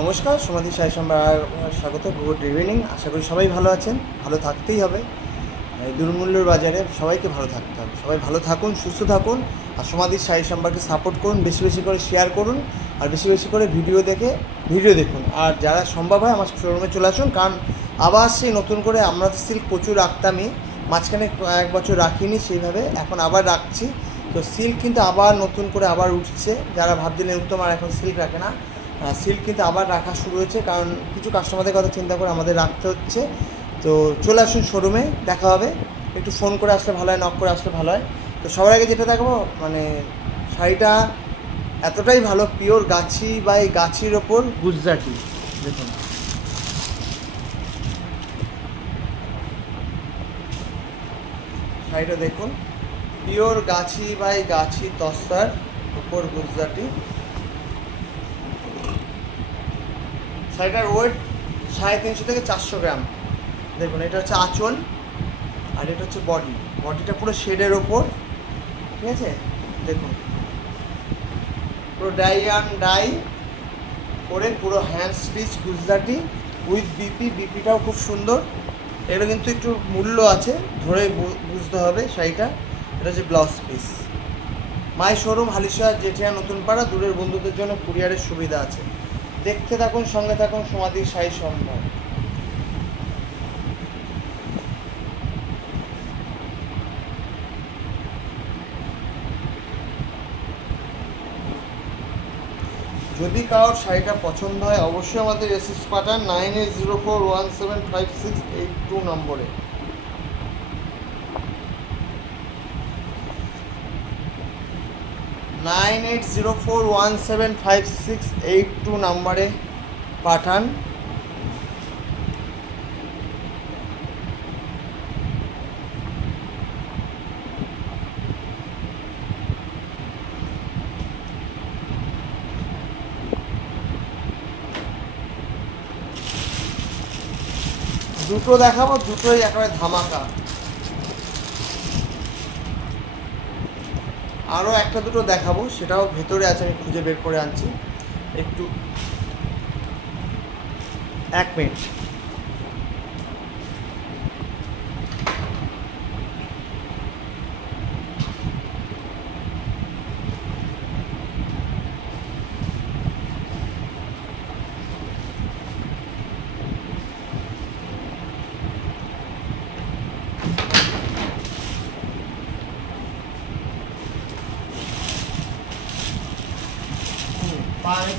নমস্কার, সমাধি সাই সম্বার স্বাগত। Good evening. আশা করি সবাই ভালো আছেন। ভালো থাকতেই হবে। এই দুর্মূল্যর বাজারে সবাইকে ভালো থাকতে হবে। সবাই ভালো থাকুন, সুস্থ থাকুন, আর সমাধির সাই সম্বারকে সাপোর্ট করুন, বেশি বেশি করে শেয়ার করুন, আর বেশি বেশি করে ভিডিও দেখুন। আর যারা সম্ভব হয় আমার শোরুমে চলে আসুন, কারণ আবার সেই নতুন করে আমরা সিল্ক প্রচুর রাখতামই, মাঝখানে এক বছর রাখিনি সেইভাবে, এখন আবার রাখছি। তো সিল্ক কিন্তু আবার নতুন করে আবার উঠছে। যারা ভাবছিলেন উত্তম আর এখন সিল্ক রাখে না, সিল্ক কিন্তু আবার রাখা শুরু হয়েছে, কারণ কিছু কাস্টমারদের কথা চিন্তা করে আমাদের রাখতে হচ্ছে। তো চলে আসুন শোরুমে, দেখা হবে। একটু ফোন করে আসলে ভালো হয়, নক করে আসলে ভালো হয়। তো সবার আগে যেটা দেখাবো, মানে শাড়িটা এতটাই ভালো, পিওর গাছি বা এই গাছির ওপর গুজরাটি। দেখুন, শাড়িটা দেখুন, পিওর গাছি বা এই গাছি তস্তার ওপর গুজরাটি। শাড়িটার ওয়েট 350 থেকে 400 গ্রাম। দেখুন, এটা হচ্ছে আঁচল আর এটা হচ্ছে বডিটা পুরো শেডের ওপর, ঠিক আছে? দেখুন, পুরো ডাই করে পুরো হ্যান্ড স্টিচ গুজরাটি উইথ বিপিটাও খুব সুন্দর। এটা কিন্তু একটু মূল্য আছে, ধরে বুঝতে হবে শাড়িটা। এটা হচ্ছে ব্লাউজ পিস। মাই শোরুম, হালিশহর, জেঠিয়া, নতুন পাড়া। দূরের বন্ধুদের জন্য কুরিয়ারের সুবিধা আছে। দেখতে থাকুন, সঙ্গে থাকুন, সমাধির সাই সম্ভব। যদি কারোর শাড়িটা পছন্দ হয় অবশ্যই আমাদের এসএস পাঠান 9804175682 নম্বরে। নম্বরে পাঠান। দুটো দেখাবো, দুটোই একেবারে ধামাকা। আরও একটা দুটো দেখাবো, সেটাও ভেতরে আছে, আমি খুঁজে বের করে আনছি। একটু 1 মিনিট।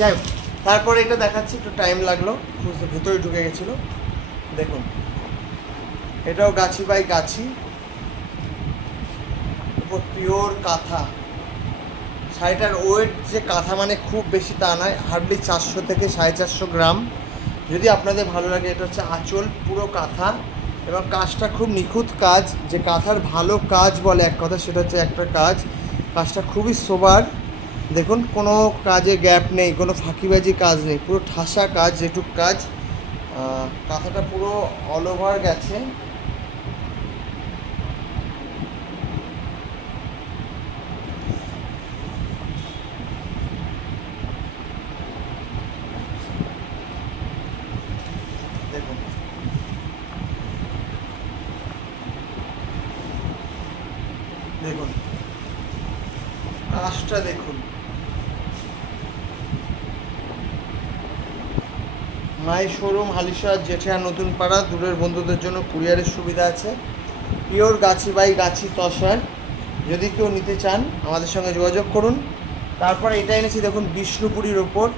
যাই হোক, তারপরে এটা দেখাচ্ছি, একটু টাইম লাগলো, বুঝতে ভেতরে ঢুকে গেছিলো। দেখুন, এটাও গাছি বাই গাছি, উপর পিওর কাঁথা। শাড়িটার ওয়েট যে কাঁথা মানে খুব বেশি তা নয়, হার্ডলি 400 থেকে 450 গ্রাম। যদি আপনাদের ভালো লাগে, এটা হচ্ছে আঁচল, পুরো কাঁথা, এবং কাজটা খুব নিখুঁত কাজ। যে কাঁথার ভালো কাজ বলে এক কথা, সেটা হচ্ছে একটা কাজটা খুবই সোবার। দেখুন, কোনো কাজে গ্যাপ নেই, কোনো ফাঁকিবাজি কাজ নেই, পুরো ঠাসা কাজ, যেটুক কাজ। কাঁথাটা পুরো অল ওভার গেছে। দেখুন, দেখুন কাজটা দেখুন। মাই শোরুম, হালিশহর, জেঠিয়া, নতুন পাড়া। দূরের বন্ধুদের জন্য কুরিয়ারের সুবিধা আছে। পিওর গাছি বাই গাছি তসর। যদি কেউ নিতে চান আমাদের সঙ্গে যোগাযোগ করুন। তারপর এটা এনেছি, দেখুন, বিষ্ণুপুরীর ওপর।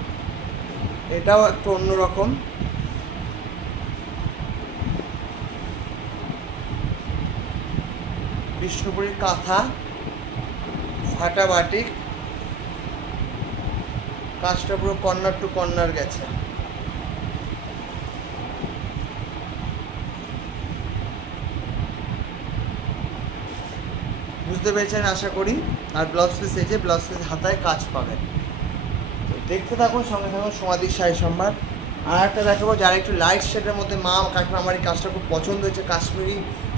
এটাও একটু অন্যরকম। বিষ্ণুপুরীর কাঁথা, ফাটা বাটিক, কাজটা পুরো কর্নার টু কর্নার গেছে। বুঝতে পেরেছেন আশা করি। আর ব্লাউজ পিস, এই যে ব্লাউজ পিস হাতায় কাজ পাবেন। তো দেখতে থাকুন, সঙ্গে থাকুন, সমাধির সাই সম্ভার। আর একটা দেখাবো, যারা একটু লাইট শেডের মধ্যে, মা কাকিমা, আমার এই কাজটা খুব পছন্দ হয়েছে, কাশ্মীরি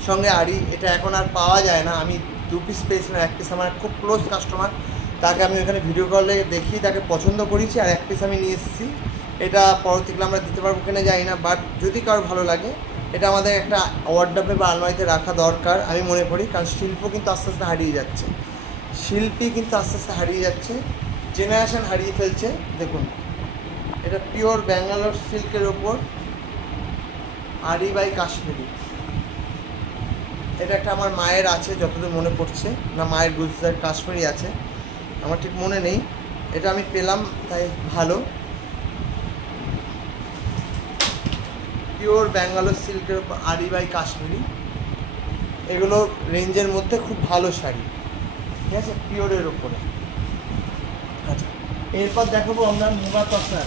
সঙ্গে আড়ি। এটা এখন আর পাওয়া যায় না, আমি 2 পিস পেয়েছিলাম, 1 পিস আমার খুব ক্লোজ কাস্টমার, তাকে আমি ওখানে ভিডিও কলে দেখি, তাকে পছন্দ করেছি, আর 1 পিস আমি নিয়ে এসেছি। এটা পরবর্তীকালে আমরা দিতে পারবো কিনা জানি না, বাট যদি কারো ভালো লাগে এটা আমাদের একটা ওয়ার্ডরোবে বা আলমারিতে রাখা দরকার আমি মনে করি, কারণ শিল্প কিন্তু আস্তে আস্তে হারিয়ে যাচ্ছে, শিল্পী কিন্তু আস্তে আস্তে হারিয়ে যাচ্ছে, জেনারেশন হারিয়ে ফেলছে। দেখুন এটা পিওর ব্যাঙ্গালোর সিল্কের ওপর আরি বাই কাশ্মীরি। এটা একটা আমার মায়ের আছে যতদূর মনে পড়ছে, না মায়ের গুজরাট কাশ্মীরি আছে, আমার ঠিক মনে নেই, এটা আমি পেলাম তাই ভালো। পিওর ব্যাঙ্গালোর সিল্কের ওপর আরি বাই কাশ্মীরি, এগুলো রেঞ্জের মধ্যে খুব ভালো শাড়ি, ঠিক আছে, পিওরের ওপরে। আচ্ছা, এরপর দেখাবো আমরা মুগা তসর।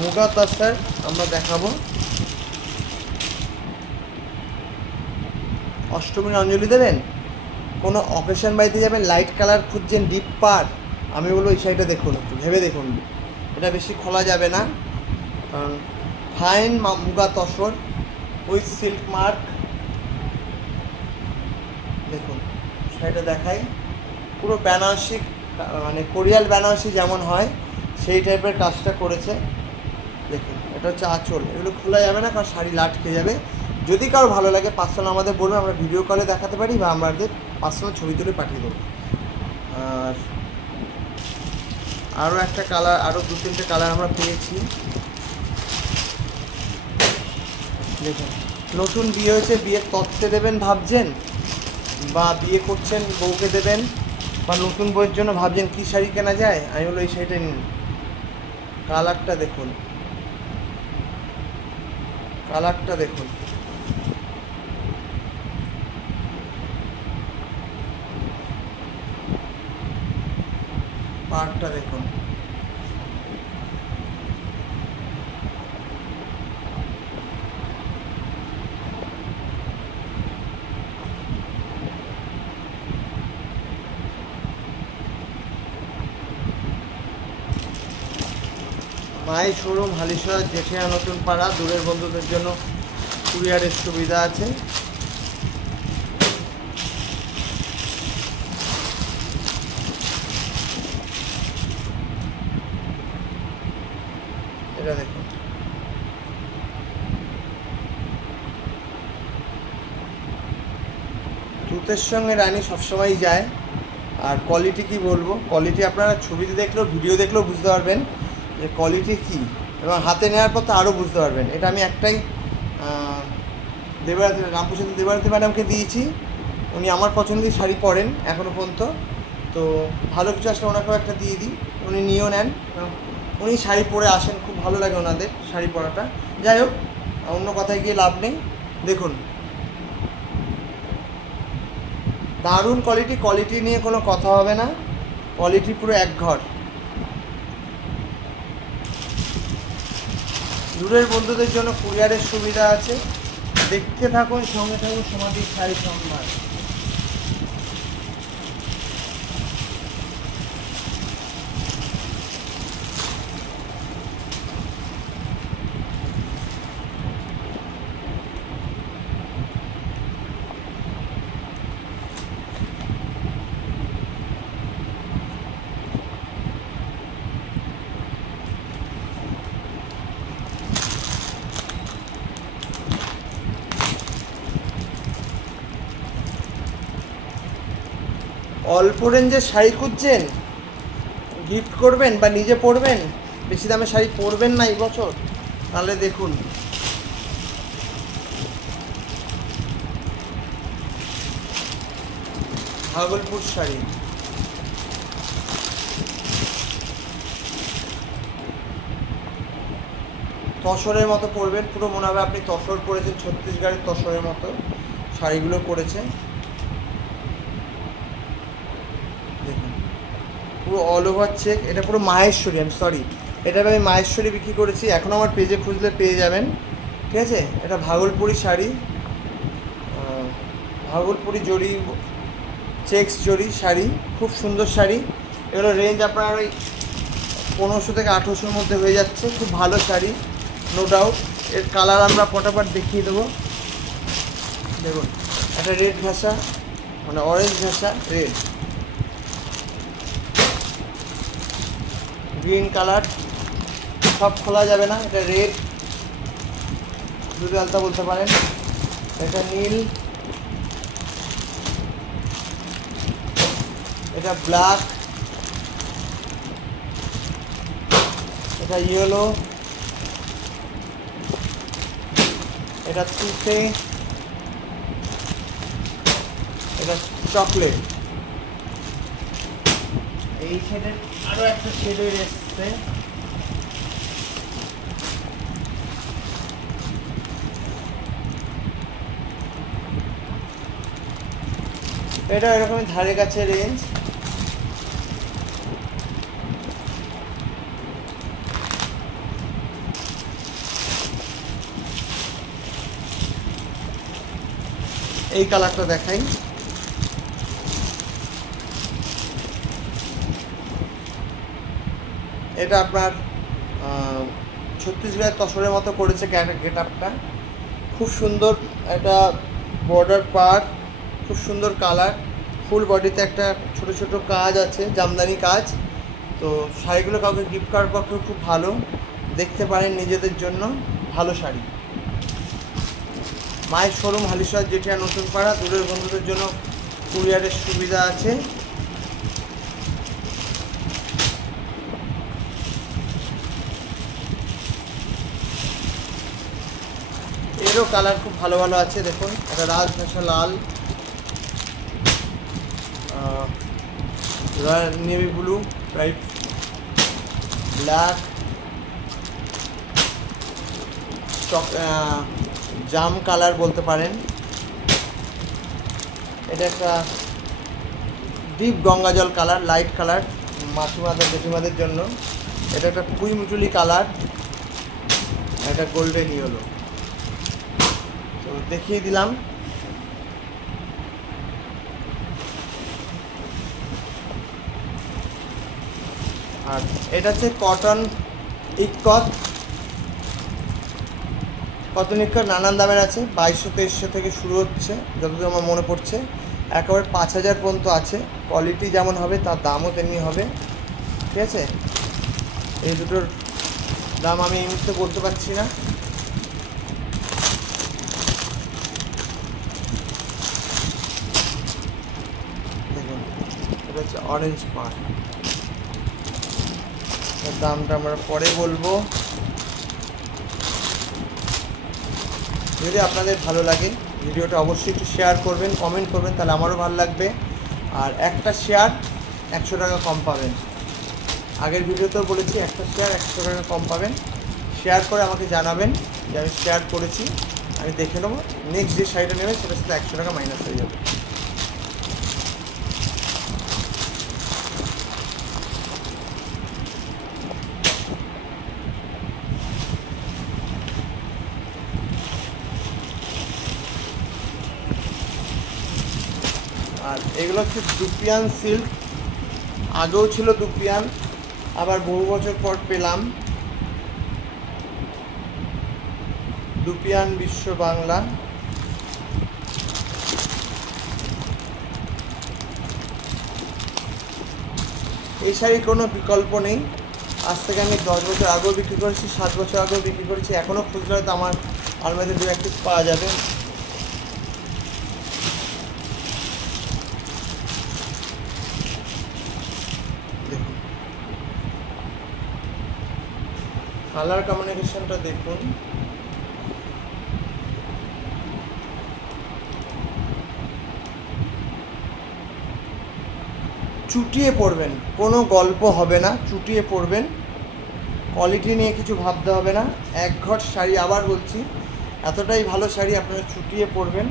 মুগা তসর আমরা দেখাবো। অষ্টমীর অঞ্জলি দেবেন, কোনো অকেশন বাড়িতে যাবেন, লাইট কালার খুঁজছেন, ডিপ পার, আমি বলবো এই শাড়িটা দেখুন, একটু ভেবে দেখুন, এটা বেশি খোলা যাবে না, কারণ fine muga tussar with silk mark. দেখুন শাড়িটা দেখাই, পুরো বেনারসি মানে কোরিয়াল বেনারসি যেমন হয় সেই টাইপের কাজটা করেছে। দেখুন এটা হচ্ছে আঁচল, এগুলো খোলা যাবে না কারণ শাড়ি লাটকে যাবে। যদি কারো ভালো লাগে পার্সোনাল আমাদের বলবে, আমরা ভিডিও কলে দেখাতে পারি বা আমাদের পার্সোনাল ছবি তুলে পাঠিয়ে দেবো। আর আরও একটা কালার, আরও 2-3টে কালার আমরা পেয়েছি। দেখুন নতুন বিয়ে হয়েছে, বিয়ের তত্ত্বে দেবেন ভাবছেন, বা বিয়ে করছেন বউকে দেবেন, বা নতুন বউয়ের জন্য ভাবছেন কী শাড়ি কেনা যায়, আমি বলো এই শাড়িটা নিন। কালারটা দেখুন, কালারটা দেখুন, পাড়টা দেখুন, মাই শোরুম হালিশহর জেঠিয়া নতুন পাড়া। দূরের বন্ধুদের জন্য কুরিয়ারের সুবিধা আছে। এটা দেখুন তুতের সঙ্গে রানী সবসময়ই যায়। আর কোয়ালিটি কি বলবো, কোয়ালিটি আপনারা ছবিতে দেখলেও ভিডিও দেখলেও বুঝতে পারবেন যে কোয়ালিটি কী, এবং হাতে নেওয়ার পর তো আরও বুঝতে পারবেন। এটা আমি একটাই দেবরাতি রামপ্রসাদ দেবরাতি ম্যাডামকে দিয়েছি, উনি আমার পছন্দের শাড়ি পরেন এখনও পর্যন্ত, তো ভালো কিছু আসলে ওনাকেও একটা দিয়ে দিই, উনি নিয়েও নেন, উনি শাড়ি পরে আসেন, খুব ভালো লাগে ওনাদের শাড়ি পরাটা। যাই হোক, অন্য কথায় গিয়ে লাভ নেই। দেখুন দারুণ কোয়ালিটি, কোয়ালিটি নিয়ে কোনো কথা হবে না, কোয়ালিটি পুরো এক ঘর। দূরের বন্ধুদের জন্য কুরিয়ারের সুবিধা আছে। দেখতে থাকুন, সঙ্গে থাকুন সমাধির শাড়ি সম্ভার। অল্প রেঞ্জের শাড়ি খুঁজছেন, গিফট করবেন বা নিজে পরবেন, বেশি দামের শাড়ি পরবেন না এই বছর, তাহলে দেখুন ভাগলপুর শাড়ি। তসরের মতো পরবেন, পুরো মনে হবে আপনি তসর পরেছেন, ছত্তিশগড়ের তসরের মতো শাড়িগুলো করেছে। দেখুন পুরো অল ওভার চেক, এটা পুরো মাহেশ্বরী, আমি সরি এটা আমি মাহেশ্বরী বিক্রি করেছি, এখন আমার পেজে খুঁজলে পেয়ে যাবেন, ঠিক আছে। এটা ভাগলপুরি শাড়ি, ভাগলপুরি জরি চেক্স জরি শাড়ি, খুব সুন্দর শাড়ি। এগুলো রেঞ্জ আপনার ওই 1500 থেকে 1800-র মধ্যে হয়ে যাচ্ছে, খুব ভালো শাড়ি নো ডাউট। এর কালার আমরা ফটাফট দেখিয়ে দেবো। দেখুন একটা রেড ঘাসা, মানে অরেঞ্জ ঘাসা রেড, গ্রিন কালার, সব খোলা যাবে না। এটা রেড, দুটো আলতা বলতে পারেন। এটা নীল, এটা ব্ল্যাক, এটা ইয়েলো, এটা তুতে, এটা চকলেট। এই শেডের আরও একটা শেড এসছে, এটা এরকমই ধারে কাছে রেঞ্জ। এই কালারটা দেখাই, এটা আপনার ছত্তিশগড়ের তসরের মতো করেছে গেট আপটা, খুব সুন্দর। এটা বর্ডার পার, খুব সুন্দর কালার, ফুল বডিতে একটা ছোট ছোট কাজ আছে, জামদানি কাজ। তো শাড়িগুলো কাউকে গিফট করার পক্ষে খুব ভালো, দেখতে পারেন নিজেদের জন্য, ভালো শাড়ি। মায়ের শোরুম হালিশহর জেঠিয়া নতুন পাড়া, দূরের বন্ধুদের জন্য কুরিয়ারের সুবিধা আছে। এরও কালার খুব ভালো ভালো আছে, দেখুন একটা রাজঘাসা লাল, নেভি ব্লু, ব্রাইট ব্ল্যাক, জাম কালার বলতে পারেন। এটা একটা ডিপ গঙ্গা জল কালার, লাইট কালার, মাসিমাদের জেঠিমাদের জন্য। এটা একটা কুই মুচুলি কালার, এটা গোল্ডেন ইয়েলো। তো দেখিয়ে দিলাম। আর এটা হচ্ছে কটন ইক্কত, কটন ইক্কত নানান দামের আছে, 2200-2300 থেকে শুরু হচ্ছে যতদূর আমার মনে পড়ছে, একেবারে 5000 পর্যন্ত আছে। কোয়ালিটি যেমন হবে তার দামও তেমনি হবে, ঠিক আছে। এই দুটোর দাম আমি এই মুহূর্তে বলতে পারছি না। দেখুন এটা হচ্ছে অরেঞ্জ পার, দামটা আমরা পরে বলবো। যদি আপনাদের ভালো লাগে ভিডিওটা অবশ্যই একটু শেয়ার করবেন, কমেন্ট করবেন, তাহলে আমারও ভালো লাগবে। আর একটা শেয়ার 100 টাকা কম পাবেন, আগের ভিডিওতেও বলেছি একটা শেয়ার 100 টাকা কম পাবেন। শেয়ার করে আমাকে জানাবেন যে আমি শেয়ার করেছি, আমি দেখে নেবো, নেক্সট যে শাড়িটা নেবেন সেটার সাথে 100 টাকা মাইনাস হয়ে যাবে। আর এগুলো হচ্ছে দুপিয়ান সিল্ক, আগেও ছিল দুপিয়ান, আবার বহু বছর পর পেলাম দুপিয়ান বিশ্ব বাংলা। এই শাড়ির কোনো বিকল্প নেই, আজ থেকে আমি 10 বছর আগেও বিক্রি করেছি, 7 বছর আগেও বিক্রি করেছি, এখনও খুচরো হয়তো আমার আলমারিতে 2-1 পিস পাওয়া যাবে। দেখুন কালার কম্বিনেশনটা দেখুন, চুটিয়ে পড়বেন, কোনো গল্প হবে না, চুটিয়ে পড়বেন, কোয়ালিটি নিয়ে কিছু ভাবতে হবে না। এক ঘট শাড়ি, আবার বলছি, এতটাই ভালো শাড়ি, আপনারা চুটিয়ে পড়বেন।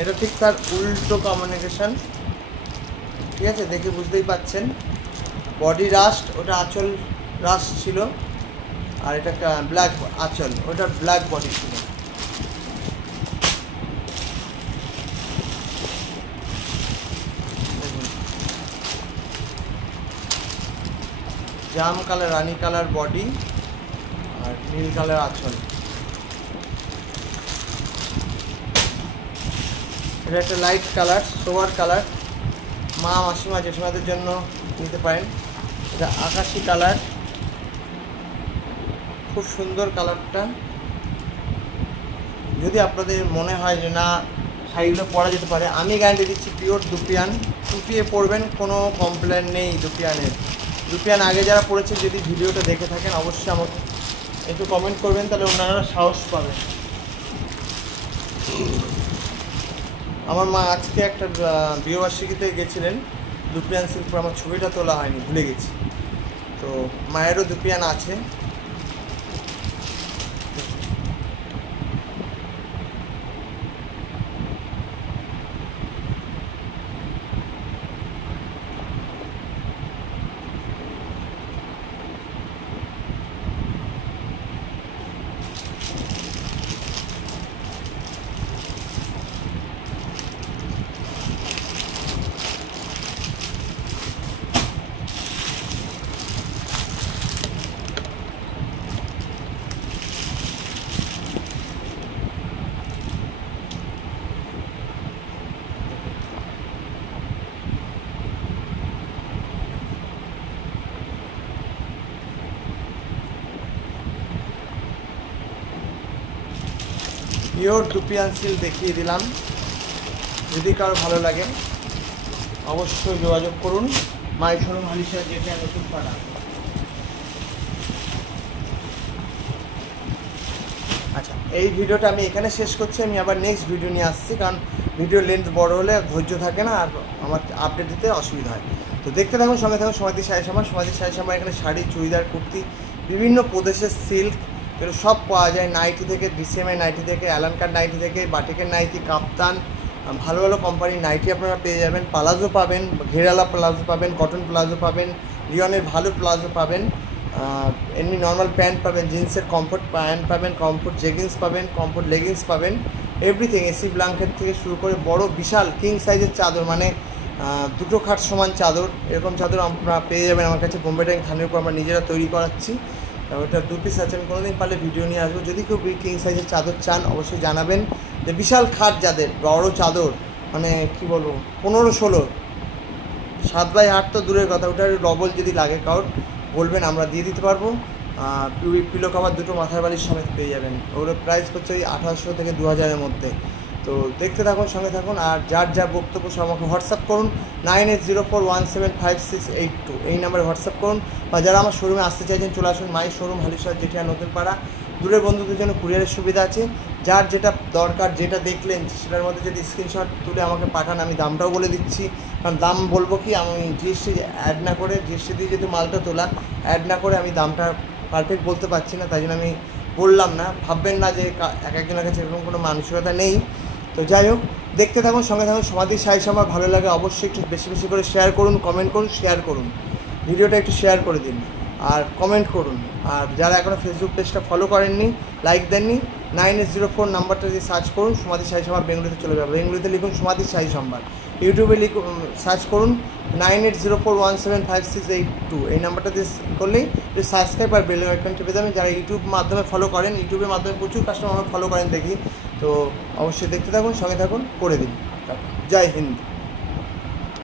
এটা ঠিক তার উল্টো কমিউনিকেশন, ঠিক আছে, দেখে বুঝতেই পাচ্ছেন। বডি রাস্ট, ওটা আঁচল রাস্ট ছিল, আর এটা ব্ল্যাক আঁচল, ওটা ব্ল্যাক বডি ছিল। জাম কালার, রানি কালার বডি আর নীল কালার আঁচল। এটা একটা লাইট কালার, সোয়ার কালার, মা মাসিমা জেঠিমাদের জন্য নিতে পারেন। এটা আকাশি কালার, খুব সুন্দর কালারটা। যদি আপনাদের মনে হয় যে না শাড়িগুলো পরা যেতে পারে, আমি গ্যারান্টি দিচ্ছি পিওর দুপিয়ান, টুপিয়ে পরবেন, কোনো কমপ্লেন নেই দুপিয়ানের। দুপিয়ান আগে যারা পড়েছে যদি ভিডিওটা দেখে থাকেন অবশ্যই আমাকে একটু কমেন্ট করবেন, তাহলে ওনারা সাহস পাবেন। আমার মা আজকে একটা বিয়েবার্ষিকীতে গেছিলেন, দুপিয়ান সিল্ক পরে, আমার ছবিটা তোলা হয়নি, ভুলে গেছি। তো মায়েরও দুপিয়ান আছে। পিওর দুপিয়ান সিল্ক দেখিয়ে দিলাম। যদি কারো ভালো লাগে অবশ্যই যোগাযোগ করুন। মাই শোরুম হালিশা যেটা নতুন পাড়া। আচ্ছা, এই ভিডিওটা আমি এখানে শেষ করছি। আমি আবার নেক্সট ভিডিও নিয়ে আসছি, কারণ ভিডিও লেন্থ বড় হলে ধৈর্য থাকে না আর আমার আপডেট দিতে অসুবিধা হয়। তো দেখতে থাকুন, সঙ্গে থাকুন সমাধি শাড়ি সম্ভার। সমাধি শাড়ি সম্ভার এখানে শাড়ি, চুড়িদার, কুর্তি, বিভিন্ন প্রদেশের সিল্ক, এগুলো সব পাওয়া যায়। নাইটি থেকে, ডিসিএমআই নাইটি থেকে, অ্যালানকার নাইটি থেকে, বাটিকের নাইটি, কাপ্তান, ভালো ভালো কোম্পানির নাইটি আপনারা পেয়ে যাবেন। প্লাজো পাবেন, ঘেরালা প্লাজো পাবেন, কটন প্লাজো পাবেন, লিওনের ভালো প্লাজো পাবেন, এমনি নর্মাল প্যান্ট পাবেন, জিন্সের কমফোর্ট প্যান্ট পাবেন, কমফোর্ট জেগিংস পাবেন, কমফোর্ট লেগিংস পাবেন, এভরিথিং। এসি ব্ল্যাঙ্কেট থেকে শুরু করে বড় বিশাল কিং সাইজের চাদর, মানে দুটো খাট সমান চাদর, এরকম চাদর আপনারা পেয়ে যাবেন আমার কাছে। বোম্বে ডাইং থানের উপর আমরা নিজেরা তৈরি করাচ্ছি। ওটা 2 পিস আছে, আমি কোনোদিন পারলে ভিডিও নিয়ে আসবো। যদি কেউ কিং সাইজের চাদর চান অবশ্যই জানাবেন। যে বিশাল খাট যাদের, বড় চাদর, মানে কি বলবো 15-16, 7x8 তো দূরের কথা, ওটা ডবল যদি লাগে কারোর বলবেন, আমরা দিয়ে দিতে পারবো। পিলো কভার দুটো মাথার বালির সমেত পেয়ে যাবেন। ওগুলোর প্রাইস হচ্ছে ওই 1800 থেকে 2000-এর মধ্যে। তো দেখতে থাকুন, সঙ্গে থাকুন। আর যার যা বক্তব্য সব আমাকে হোয়াটসঅ্যাপ করুন 9804175682, এই নাম্বারে হোয়াটসঅ্যাপ করুন। বা যারা আমার শোরুমে আসতে চাইছেন চলে আসুন, মাই শোরুম হালিশা যেটা নতুন পাড়া। দূরের বন্ধুদের জন্য কুরিয়ারের সুবিধা আছে। যার যেটা দরকার, যেটা দেখলেন সেটার মধ্যে যদি স্ক্রিনশট তুলে আমাকে পাঠান, আমি দামটাও বলে দিচ্ছি। কারণ দাম বলবো কি, আমি জিএসটি অ্যাড না করে, জিএসটি দিয়ে যেহেতু মালটা তোলা, অ্যাড না করে আমি দামটা পারফেক্ট বলতে পারছি না, তাই জন্য আমি বললাম না। ভাববেন না যে একজনের কাছে এরকম কোনো মানসিকতা নেই। তো যাই হোক, দেখতে থাকুন, সঙ্গে থাকুন। সমাধির শাড়ি আমার ভালো লাগে অবশ্যই একটু বেশি বেশি করে শেয়ার করুন, কমেন্ট করুন, শেয়ার করুন, ভিডিওটা একটু শেয়ার করে দিন আর কমেন্ট করুন। আর যারা এখনও ফেসবুক পেজটা ফলো করেননি, লাইক দেননি, 9804 নাম্বারটা দিয়ে সার্চ করুন, সমাধির শাড়ি সম্ভার বেঙ্গলিতে চলে যাবে। বেঙ্গলিতে লিখুন সমাধির শাড়ি সম্ভার। ইউটিউবে সার্চ করুন 9804175682, এই নাম্বারটা দিয়ে করলেই সাবস্ক্রাইব আর বেল আইকনটা পেয়ে যাবেন। যারা ইউটিউব মাধ্যমে ফলো করেন, ইউটিউবের মাধ্যমে প্রচুর কাস্টমার ফলো করেন দেখি। তো অবশ্যই দেখতে থাকুন, সঙ্গে থাকুন, করে দিন। জয় হিন্দ।